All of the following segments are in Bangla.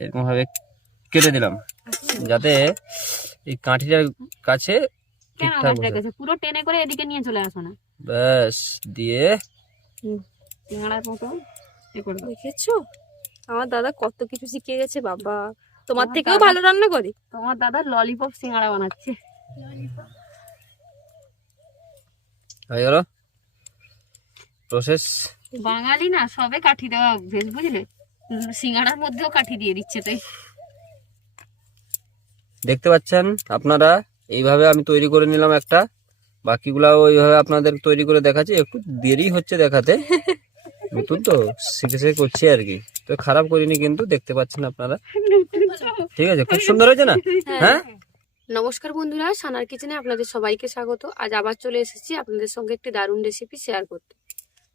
এরকম ভাবে কেটে দিলাম যাতে এই কাঠিটার কাছে ঠিকঠাক পুরো টেনে করে এদিকে নিয়ে চলে আসো না। ব্যাস দিয়ে সিঙ্গাড়ার মতো এ করে দাও। দেখেছ? আমার দাদা কত কিছু শিখে গেছে বাবা। তোমার থেকেও ভালো রান্না করি। তোমার দাদা ললিপপ সিঙ্গাড়া বানাচ্ছে। হয়ে গেল। প্রসেস বাঙালি না সবে কাঠি দেওয়া অভ্যেস বুঝলে? সিঙ্গাড়ার মধ্যেও কাঠি দিয়ে দিচ্ছে তাই। দেখতে পাচ্ছেন আপনারা? এইভাবে আমি তৈরি করে নিলাম একটা। বাকিগুলাও ওইভাবে আপনাদের তৈরি করে দেখাচ্ছি। একটু দেরি হচ্ছে দেখাতে। নতুন তো শিখে শিখে করছি আর কি। তো খারাপ করিনি কিন্তু দেখতে পাচ্ছেন আপনারা। ঠিক আছে খুব সুন্দর হয়েছে না? হ্যাঁ। নমস্কার বন্ধুরা সানার কিচেনে আপনাদের সবাইকে স্বাগত। আজ আবার চলে এসেছি আপনাদের সঙ্গে একটি দারুণ রেসিপি শেয়ার করতে।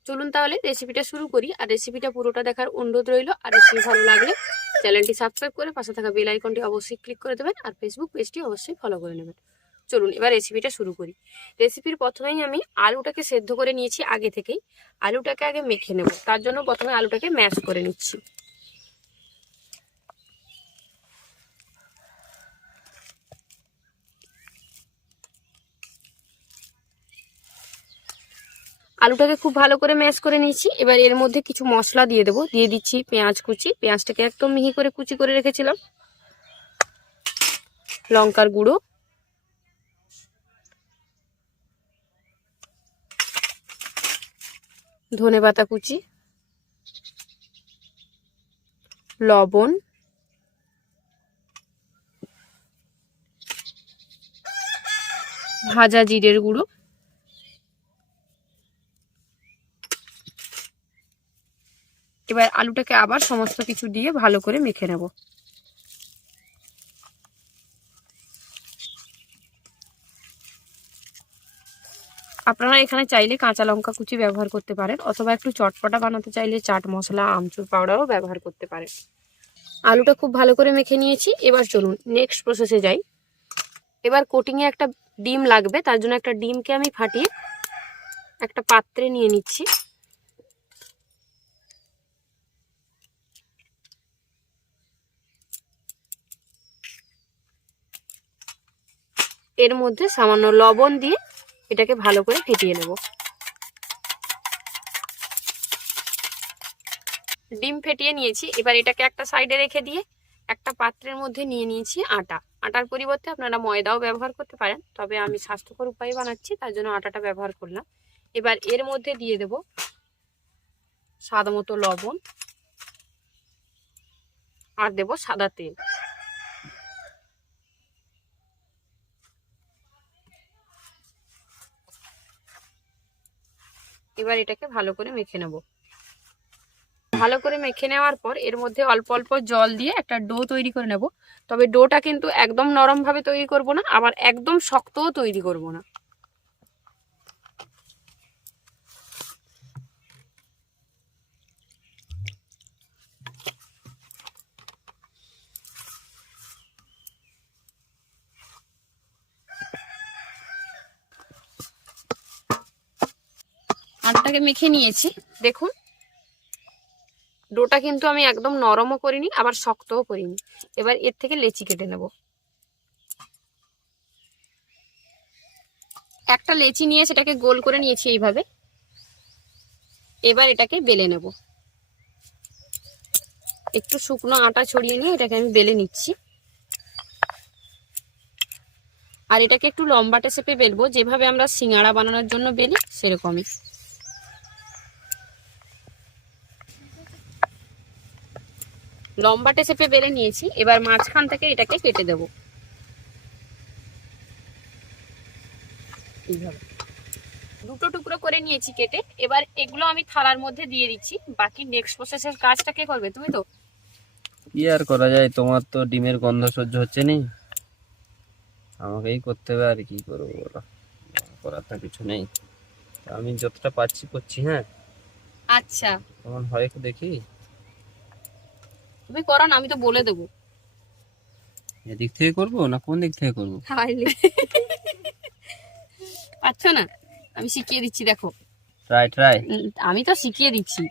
চলুন তাহলে রেসিপিটা শুরু করি। আর রেসিপিটা পুরোটা দেখার অনুরোধ রইল। আর রেসিপি ভালো লাগলে চ্যানেলটি সাবস্ক্রাইব করে পাশে থাকা বেল আইকনটি অবশ্যই ক্লিক করে দেবেন। আর ফেসবুক পেজটি অবশ্যই ফলো করে নেবেন। চলুন এবার রেসিপিটা শুরু করি। রেসিপির প্রথমেই আমি আলুটাকে সেদ্ধ করে নিয়েছি আগে থেকেই। আলুটাকে আগে মেখে নেব। তার জন্য প্রথমে আলুটাকে ম্যাশ করে নিচ্ছি। আলুটাকে খুব ভালো করে ম্যাশ করে নিয়েছি। এবার এর মধ্যে কিছু মশলা দিয়ে দেবো। দিয়ে দিচ্ছি পেঁয়াজ কুচি। পেঁয়াজটাকে একদম মিহি করে কুচি করে রেখেছিলাম। লঙ্কার গুঁড়ো। ধনে পাতা কুচি। লবণ। ভাজা জিরের গুঁড়ো। এবার আলুটাকে আবার সমস্ত কিছু দিয়ে ভালো করে মেখে নেব। আপনারা এখানে চাইলে কাঁচা লঙ্কা কুচি ব্যবহার করতে পারেন, অথবা একটু চটপটা বানাতে চাইলে চাট মশলা, আমচুর পাউডারও ব্যবহার করতে পারেন। আলুটা খুব ভালো করে মেখে নিয়েছি, এবার চলুন নেক্সট প্রসেসে যাই। এবার কোটিংয়ে একটা ডিম লাগবে, তার জন্য একটা ডিমকে আমি ফাটিয়ে একটা পাত্রে নিয়ে নিচ্ছি। এর মধ্যে সামান্য লবণ দিয়ে এটাকে ভালো করে ফেটিয়ে নেব। ডিম ফেটিয়ে নিয়েছি। এবার এটাকে একটা সাইডে রেখে দিয়ে একটা পাত্রের মধ্যে নিয়ে নিয়েছি আটা। আটার পরিবর্তে আপনারা ময়দাও ব্যবহার করতে পারেন, তবে আমি স্বাস্থ্যকর উপায়ে বানাচ্ছি, তার জন্য আটাটা ব্যবহার করলাম। এবার এর মধ্যে দিয়ে দেব স্বাদ মতো লবণ আর দেব সাদা তেল। এবার এটাকে ভালো করে মেখে নেব। ভালো করে মেখে নেওয়ার পর এর মধ্যে অল্প অল্প জল দিয়ে একটা ডো তৈরি করে নেব। তবে ডোটা কিন্তু একদম নরমভাবে তৈরি করব না, আবার একদম শক্তও তৈরি করব না। আটাটাকে মেখে নিয়েছি। দেখুন, ডোটা কিন্তু আমি একদম নরমও করিনি, আবার শক্তও করিনি। এবার এর থেকে লেচি কেটে নেব। একটা লেচি নিয়ে সেটাকে গোল করে নিয়েছি এইভাবে। এবার এটাকে বেলে নেব। একটু শুকনো আটা ছড়িয়ে নিয়ে এটাকে আমি বেলে নিচ্ছি। আর এটাকে একটু লম্বাটে শেপে বেলবো। যেভাবে আমরা সিঙ্গাড়া বানানোর জন্য বেলি, সেরকমই। লম্বাটে শেপে বেলে নিয়েছি এবার মাঝখান থেকে এটাকে কেটে দেব। দুটো টুকরো করে নিয়েছি কেটে এবার এগুলো আমি থালার মধ্যে দিয়ে দিচ্ছি বাকি নেক্সট প্রসেসের কাজটা কে করবে তুমি তো? কি আর করা যায় তোমার তো ডিমের গন্ধ সহ্য হচ্ছে নি। আমাকেই করতে হবে আর কি করব বলো? করার তো কিছু নেই। আমি যতটা পাচ্ছি করছি হ্যাঁ। আচ্ছা। কেমন হয় একটু দেখি। তুমি করান আমি তো বলে দেবো। এদিক থেকে করব না কোন দিক থেকে করব? পাচ্ছ না? আমি শিখিয়ে দিচ্ছি দেখো। ট্রাই ট্রাই আমি তো শিখিয়ে দিচ্ছি।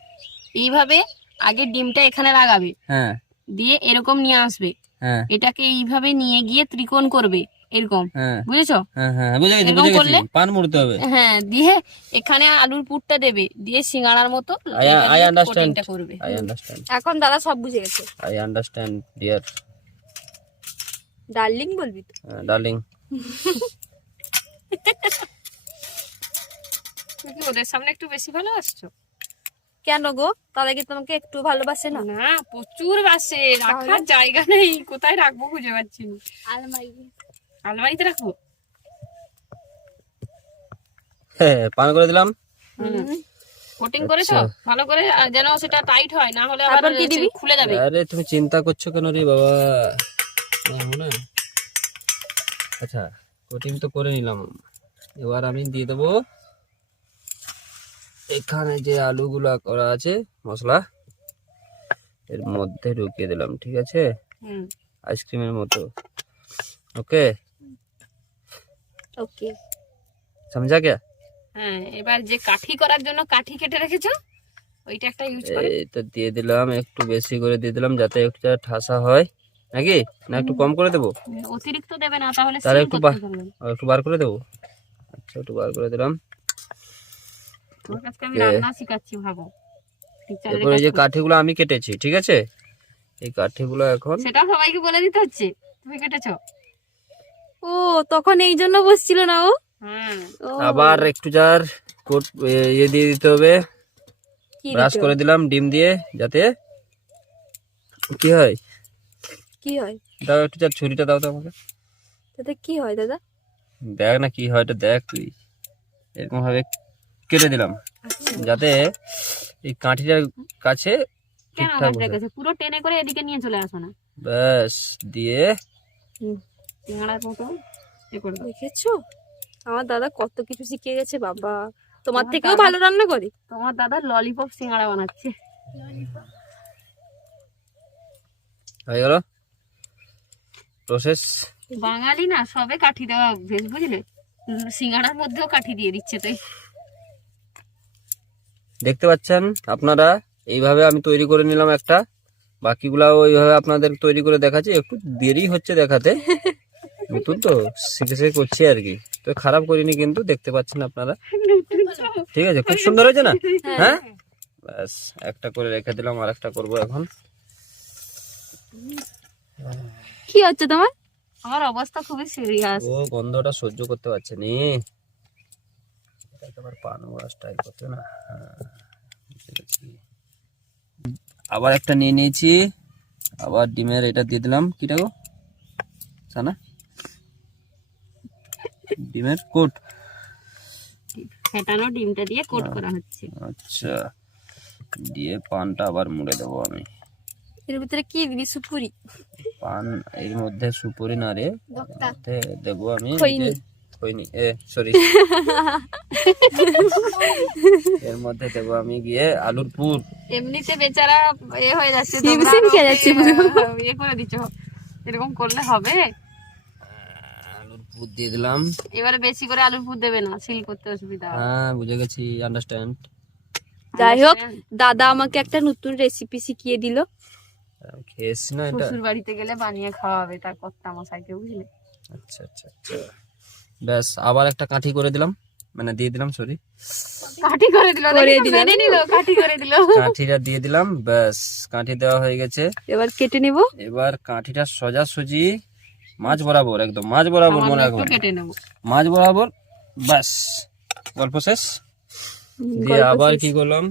এইভাবে আগে ডিমটা এখানে লাগাবে। হ্যাঁ। দিয়ে এরকম নিয়ে আসবে। হ্যাঁ। এটাকে এইভাবে নিয়ে গিয়ে ত্রিকোণ করবে। এরকম হ্যাঁ। বুঝেছ? হ্যাঁ হ্যাঁ এরকম করলে? পান মুড়তে হবে। হ্যাঁ দিয়ে এখানে আলুর পুরটা দেবে দিয়ে সিঙ্গাড়ার মতো করবে। আই আন্ডারস্ট্যান্ড এখন দাদা সব বুঝে গেছে। আই আন্ডারস্ট্যান্ড ডিয়ার ডার্লিং বলবি তো? ডার্লিং তুমি ওদের সামনে একটু বেশি ভালো আসছো কেন গো? তাদেরকে তোমাকে একটু ভালোবাসে না? না প্রচুর বাসে রাখার জায়গা নেই কোথায় রাখব খুঁজে পাচ্ছি না। আলমারি। আলমারিতে রাখব? হ্যাঁ পান করে দিলাম। কোটিং করেছ? ভালো করে যেন সেটা টাইট হয় না হলে আবার কি দিবি? খুলে যাবে। আরে তুমি চিন্তা করছ কেন রে বাবা? না, না। আচ্ছা কোটিং তো করে নিলাম। এবার আমি দিয়ে দেবো এখানে যে আলুগুলা করা আছে মশলা এর মধ্যে ঢুকিয়ে দিলাম ঠিক আছে? হুম। আইসক্রিমের মতো। ওকে ওকে সমঝা কে হ্যাঁ এবার যে কাঠি করার জন্য কাঠি কেটে রেখেছো ওইটা একটা ইউজ করে। এইটা দিয়ে দিলাম একটু বেশি করে দিয়ে দিলাম যাতে একটা ঠাসা হয়। নাকি? না একটু কম করে দেবো? অতিরিক্ত দেবে না তাহলে তাহলে একটু একটু বার করে দেবো? আচ্ছা একটু বার করে দিলাম। তোমার কাছে আমি রান্না শিখাচ্ছি ভাবো। টিচারের এরপরে যে কাঠিগুলো আমি কেটেছি ঠিক আছে? এই কাঠিগুলো এখন সেটা সবাইকে বলে দিতে হচ্ছে। তুমি কেটেছো? ও তখন এই জন্য বসছিল না ও? আবার একটু যার কোট ইয়ে দিয়ে দিতে হবে। ব্রাশ করে দিলাম ডিম দিয়ে যাতে কি হয়? কি হয়? দাও একটু যার ছুরিটা দাও তো আমাকে। তাতে কি হয় দাদা? দেখ না কি হয় এটা দেখ তুই। এরকম ভাবে কেটে দিলাম। যাতে এই কাঠিটার কাছে ঠিকঠাক পুরো টেনে করে এদিকে নিয়ে চলে আসো না। ব্যাস দিয়ে সিঙ্গাড়ার মতো। দেখেছ? আমার দাদা কত কিছু শিখে গেছে বাবা। তোমার থেকেও ভালো রান্না করে? তোমার দাদা ললিপপ সিঙ্গাড়া বানাচ্ছে। হয়ে গেল? প্রসেস বাঙালি না সবে কাঠি দেওয়া অভ্যেস বুঝলে? সিঙ্গাড়ার মধ্যেও কাঠি দিয়ে দিচ্ছে তাই দেখতে পাচ্ছেন আপনারা এইভাবে আমি তৈরি করে নিলাম একটা। বাকিগুলা ওইভাবে আপনাদের তৈরি করে দেখাচ্ছি একটু দেরি হচ্ছে দেখাতে। নতুন তো শিখে শিখে করছি আর কি। তো খারাপ করিনি কিন্তু দেখতে পাচ্ছেন আপনারা। ঠিক আছে খুব সুন্দর হয়েছে না? হ্যাঁ। ব্যাস একটা করে রেখে দিলাম আর একটা করব এখন। কি হচ্ছে তোমার? আমার অবস্থা খুবই সিরিয়াস ও গন্ধটা সহ্য করতে পারছে নি। এটাকে আবার পান ওরা স্টাইল করতে না। হ্যাঁ, আবার একটা নিয়ে নিয়েছি। আবার ডিমের এটা দিয়ে দিলাম। কিটা গো? সানা? ডিমের কোট। ফেটানো ডিমটা দিয়ে কোট করা হচ্ছে। আচ্ছা দিয়ে পানটা আবার মুড়ে দেবো আমি। এর ভিতরে কি দিবি? সুপুরি? পান এর মধ্যে সুপুরি না রে মধ্যে দেবো আমি খৈনি। এ সরি এর মধ্যে দেবো আমি গিয়ে আলুর পুর। এমনিতে বেচারা এ হয়ে যাচ্ছে সিম তোমরা সিম খেয়ে যাচ্ছে পুরো। এ- ইয়ে করে দিচ্ছ। এরকম করলে হবে? পুর দিয়ে দিলাম। এবারে বেশি করে আলুর পুর দেবে না সিল করতে অসুবিধা হ্যাঁ বুঝে গেছি আন্ডারস্ট্যান্ড যাই হোক দাদা আমাকে একটা নতুন রেসিপি শিখিয়ে দিল। খেয়ে এসছি না এটা? শ্বশুর বাড়িতে গেলে বানিয়ে খাওয়াবে তার কর্তা মশাইকে বুঝলে? আচ্ছা আচ্ছা আচ্ছা। ব্যাস আবার একটা কাঠি করে দিলাম। মানে দিয়ে দিলাম সরি কাঠি করে দিল করে দিলাম। মেনে নিল কাঠি করে দিল। কাঠিটা দিয়ে দিলাম ব্যাস কাঠি দেওয়া হয়ে গেছে। এবার কেটে নেব। এবার কাঠিটা সোজাসুজি মাছ বরাবর একদম মাছ বরাবর মনে রাখবেন। মাছ বরাবর ব্যাস গল্প শেষ। দিয়ে আবার কি করলাম?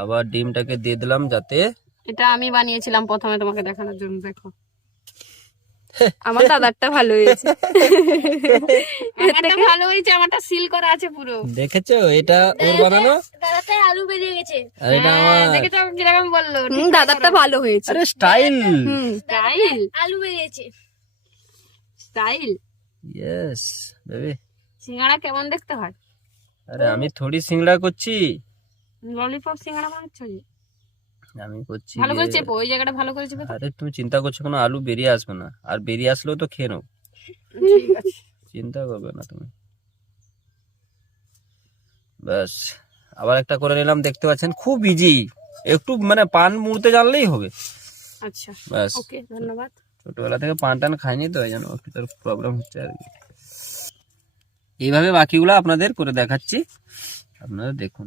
আবার ডিমটাকে দিয়ে দিলাম যাতে এটা আমি বানিয়েছিলাম প্রথমে তোমাকে দেখানোর জন্য দেখো। আমার দাদারটা ভালো হয়েছে। আমারটা ভালো হয়েছে আমারটা সিল করা আছে পুরো। দেখেছ? এটা ওর বানানো? দাদাটাই আলু বেরিয়ে গেছে। আর এটা হ্যাঁ, আমার। দেখেছ কীরকম বলল? দাদারটা ভালো হয়েছে। আরে স্টাইল স্টাইল আলু বেরিয়েছে স্টাইল ইয়েস বেবি সিঙ্গাড়া কেমন দেখতে হয়? আরে আমি থোড়ি সিংড়া করছি। ললিপপ সিঙ্গাড়া বানাচ্ছ যে? আমি করছি ভালো করে চেপো ওই জায়গাটা ভালো করে চেপে আরে তুমি চিন্তা করছ কোনো? আলু বেরিয়ে আসবে না। আর বেরিয়ে আসলেও তো খেয়ে নাও। চিন্তা করবে না তুমি। ব্যাস আবার একটা করে নিলাম দেখতে পাচ্ছেন? খুব ইজি একটু মানে পান মুড়তে জানলেই হবে। আচ্ছা ব্যাস। ওকে ধন্যবাদ। ছোটবেলা থেকে পান টান খাইনি তো এই জন্য একটু তোর প্রবলেম হচ্ছে আর কি। এইভাবে বাকিগুলো আপনাদের করে দেখাচ্ছি। আপনারা দেখুন।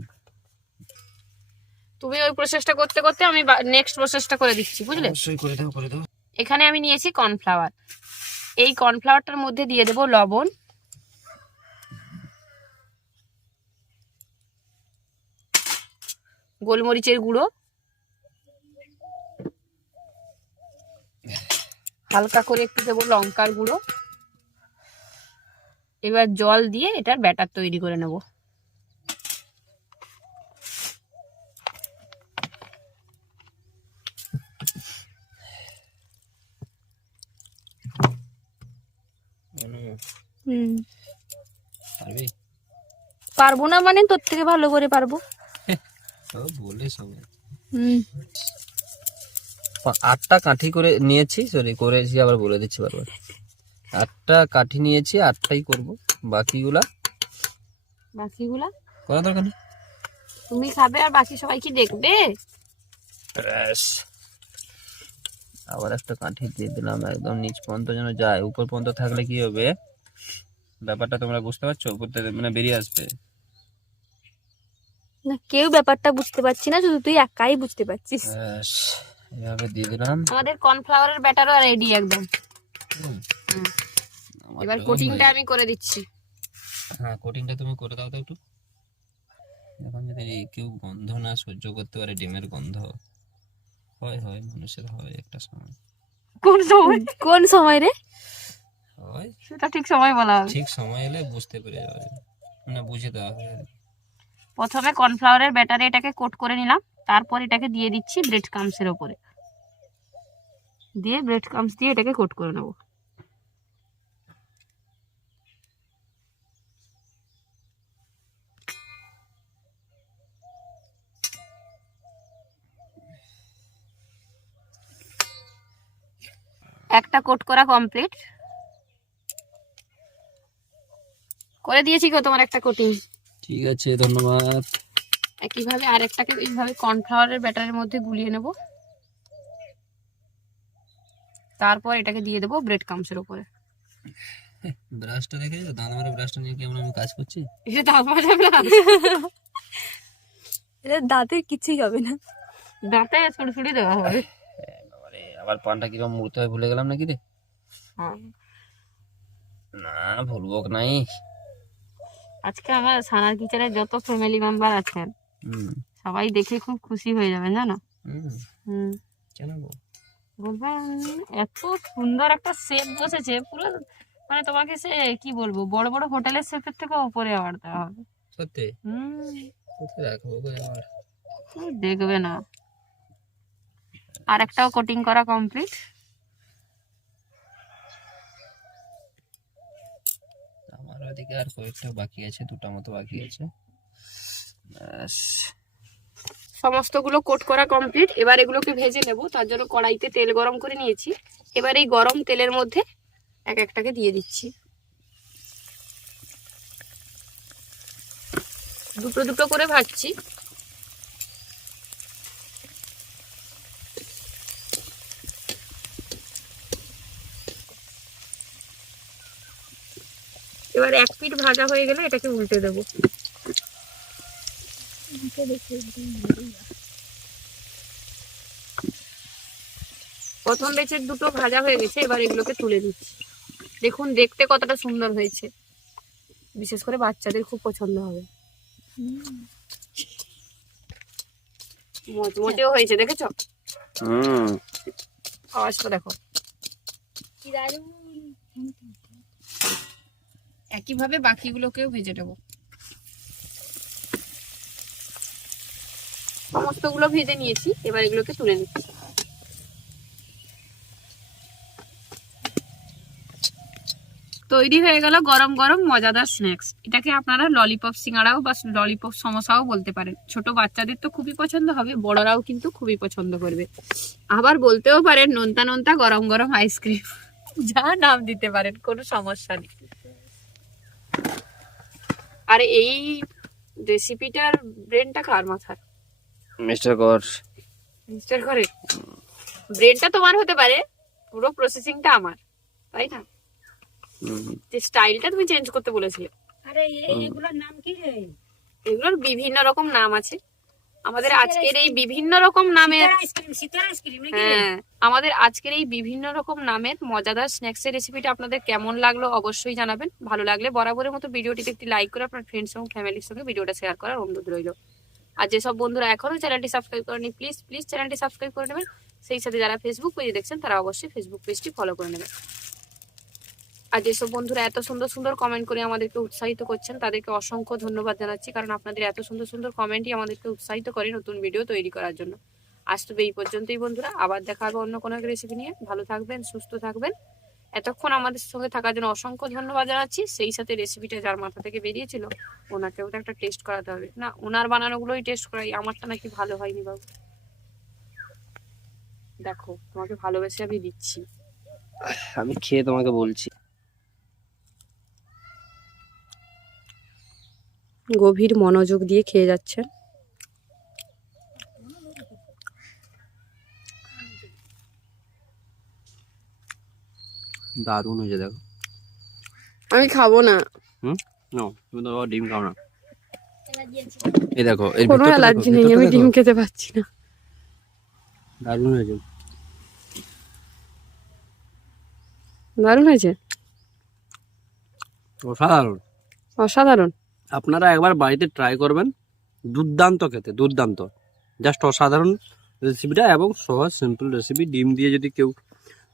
তুমি ওই প্রসেসটা করতে করতে আমি নেক্সট প্রসেসটা করে দিচ্ছি বুঝলে? অবশ্যই করে দাও করে দাও। এখানে আমি নিয়েছি কর্নফ্লাওয়ার এই কর্নফ্লাওয়ারটার মধ্যে দিয়ে দেব লবণ। গোলমরিচের গুঁড়ো। হালকা করে একটু দেবো লঙ্কার গুঁড়ো। এবার জল দিয়ে এটার ব্যাটার তৈরি করে নেব। পারবি? পারব না মানে তোর থেকে ভালো করে পারব। সব বলে সবাই হুম। আটটা কাঠি করে নিয়েছি সরি করেছি আবার বলে দিচ্ছি বারবার। আটটা কাঠি নিয়েছি আটটাই করব বাকিগুলা? বাকিগুলা? করা দরকার নেই। তুমি খাবে আর বাকি সবাই কি দেখবে। আবার একটা কাঠি দিয়ে দিলাম একদম নিচ পর্যন্ত যেন যায় উপর পর্যন্ত থাকলে কি হবে? ব্যাপারটা তোমরা বুঝতে পারছ? উপর মানে বেরিয়ে আসবে। না কেউ ব্যাপারটা বুঝতে পারছি না শুধু তুই একাই বুঝতে পারছিস। এভাবে দিয়ে দিলাম। আমাদের কর্নফ্লাওয়ারের ব্যাটারও রেডি একদম। এবার কোটিংটা আমি করে দিচ্ছি। হ্যাঁ কোটিংটা তুমি করে দাও তো একটু। এখন যদি কেউ গন্ধ না সহ্য করতে পারে ডিমের গন্ধ। হয় হয় মানুষের হয় একটা সময়। কোন সময়? কোন সময় রে? সেটা ঠিক সময় বলা হবে। ঠিক সময় এলে বুঝতে পেরে যাবে। মানে বুঝে দেওয়া হবে। প্রথমে কর্নফ্লাওয়ারের ব্যাটারে এটাকে কোট করে নিলাম তারপর এটাকে দিয়ে দিচ্ছি ব্রেড কামসের ওপরে। দিয়ে ব্রেড কামস দিয়ে এটাকে কোট করে নেব। একটা কোট করা কমপ্লিট। করে দিয়েছি গো তোমার একটা কোটিং। ঠিক আছে ধন্যবাদ। একইভাবে আরেকটাকে এইভাবে কর্নফ্লাওয়ারের ব্যাটারের মধ্যে গুলিয়ে নেব। তারপর এটাকে দিয়ে দেবো ব্রেড কামসের উপরে। ব্রাশটা দেখে দাঁত মারা ব্রাশটা নিয়ে কেমন আমি কাজ করছি? এটা দাঁত মাজাবে না এটা দাঁতে কিছুই হবে না। দাঁতে ছুড়ি দেওয়া হবে। আবার পানটা কীরকম মুড়তে হয় ভুলে গেলাম নাকি রে? হ্যাঁ। না ভুলবো নাই। আজকে আমার সানার কিচেনের যত ফ্যামিলি মেম্বার আছেন সবাই দেখে খুব খুশি হয়ে যাবেন জানো? হুম। হুম। কেন গো? বলবেন এত সুন্দর একটা শেপ বসেছে পুরো মানে তোমাকে সে কি বলব বড় বড় হোটেলের শেপের থেকে উপরে আবার দেওয়া হবে। সত্যি? হুম। দেখবে না। আর একটাও কোটিং করা কমপ্লিট আমার দিকে আর কয়েকটা বাকি আছে, দুটা মতো বাকি আছে। সমস্তগুলো কোট করা কমপ্লিট এবার এগুলোকে ভেজে নেব, তার জন্য কড়াইতে তেল গরম করে নিয়েছি। এবার এই গরম তেলের মধ্যে এক একটাকে দিয়ে দিচ্ছি। দুটো দুটো করে ভাজছি। এবার এক পিঠ ভাজা হয়ে গেলে এটাকে উল্টে দেবো। প্রথম বেচের দুটো ভাজা হয়ে গেছে এবার এগুলোকে তুলে দিচ্ছি। দেখুন দেখতে কতটা সুন্দর হয়েছে। বিশেষ করে বাচ্চাদের খুব পছন্দ হবে। মোটেও হয়েছে দেখেছ? আওয়াজটা দেখো। একইভাবে বাকিগুলোকেও ভেজে নেব? সমস্তগুলো ভেজে নিয়েছি, এবার এগুলোকে তুলে নিচ্ছি। তৈরি হয়ে গেল গরম গরম মজাদার স্ন্যাক্স এটাকে আপনারা ললিপপ সিঙ্গাড়াও বা ললিপপ সমোসাও বলতে পারেন। ছোট বাচ্চাদের তো খুবই পছন্দ হবে, বড়রাও কিন্তু খুবই পছন্দ করবে। আবার বলতেও পারেন, নোনতা নোনতা গরম গরম আইসক্রিম যা নাম দিতে পারেন, কোনো সমস্যা নেই। আর এই রেসিপিটার ব্রেনটা কার মাথার? মিস্টার কর। মিস্টার করে ব্রেনটা তোমার হতে পারে পুরো প্রসেসিংটা আমার তাই না? যে স্টাইলটা তুমি চেঞ্জ করতে বলেছিলে। আরে এগুলোর নাম কি রে? এগুলোর বিভিন্ন রকম নাম আছে। আমাদের আজকের এই বিভিন্ন রকম নামের হ্যাঁ আমাদের আজকের এই বিভিন্ন রকম নামের মজাদার স্ন্যাক্স এর রেসিপিটা আপনাদের কেমন লাগল অবশ্যই জানাবেন। ভালো লাগলে বরাবরের মতো ভিডিওটিতে একটি লাইক করে আপনার ফ্রেন্ডস এবং ফ্যামিলির সঙ্গে ভিডিওটা শেয়ার করার অনুরোধ রইল। আর যেসব বন্ধুরা এখনও চ্যানেলটি সাবস্ক্রাইব করেনি প্লিজ প্লিজ চ্যানেলটি সাবস্ক্রাইব করে নেবেন। সেই সাথে যারা ফেসবুক পেজে দেখছেন তারা অবশ্যই ফেসবুক পেজটি ফলো করে নেবেন। আর যেসব বন্ধুরা এত সুন্দর সুন্দর কমেন্ট করে আমাদেরকে উৎসাহিত করছেন, তাদেরকে অসংখ্য ধন্যবাদ জানাচ্ছি, কারণ আপনাদের এত সুন্দর সুন্দর কমেন্টই আমাদেরকে উৎসাহিত করে নতুন ভিডিও তৈরি করার জন্য। আজ তবে এই পর্যন্তই বন্ধুরা, আবার দেখা হবে অন্য কোনো রেসিপি নিয়ে। ভালো থাকবেন, সুস্থ থাকবেন। এতক্ষণ আমাদের সঙ্গে থাকার জন্য অসংখ্য ধন্যবাদ জানাচ্ছি। সেই সাথে রেসিপিটা যার মাথা থেকে বেরিয়েছিল, ওনাকেও তো একটা টেস্ট করাতে হবে। না, ওনার বানানোগুলোই টেস্ট করাই, আমারটা নাকি ভালো হয়নি বাবু। দেখো, তোমাকে ভালোবেসে আমি দিচ্ছি। আমি খেয়ে তোমাকে বলছি। গভীর মনোযোগ দিয়ে খেয়ে যাচ্ছেন দারুণ হয়েছে দেখো। আমি খাব না। নো তুমি তো ডিম খাও না। এই দেখো এর কোনো অ্যালার্জি নেই আমি ডিম খেতে পারছি না। দারুণ হয়েছে। দারুণ হয়েছে? অসাধারণ। অসাধারণ। আপনারা একবার বাড়িতে ট্রাই করবেন দুর্দান্ত খেতে দুর্দান্ত। জাস্ট অসাধারণ রেসিপিটা এবং সহজ সিম্পল রেসিপি ডিম দিয়ে যদি কেউ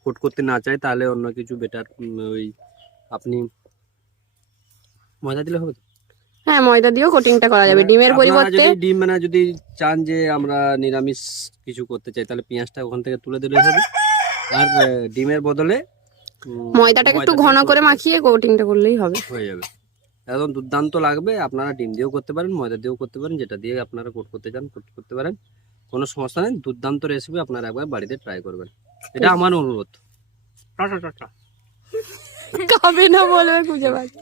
কোট করতে না চায় তাহলে অন্য কিছু বেটার ওই আপনি মজা দিলে হবে হ্যাঁ ময়দা দিয়েও কোটিংটা করা যাবে। ডিমের পরিবর্তে যদি ডিম মানে যদি চান যে আমরা নিরামিষ কিছু করতে চাই তাহলে পেঁয়াজটা ওখান থেকে তুলে দিলে হবে। আর ডিমের বদলে ময়দাটাকে একটু ঘন করে মাখিয়ে কোটিংটা করলেই হবে। হয়ে যাবে। একদম দুর্দান্ত লাগবে। আপনারা ডিম দিয়েও করতে পারেন ময়দা দিয়েও করতে পারেন যেটা দিয়ে আপনারা কোট করতে চান কোট করতে পারেন। কোনো সমস্যা নেই দুর্দান্ত রেসিপি আপনারা একবার বাড়িতে ট্রাই করবেন। এটা আমার অনুরোধ। Tata tata. খাবে না বলবে খুঁজে পাচ্ছি।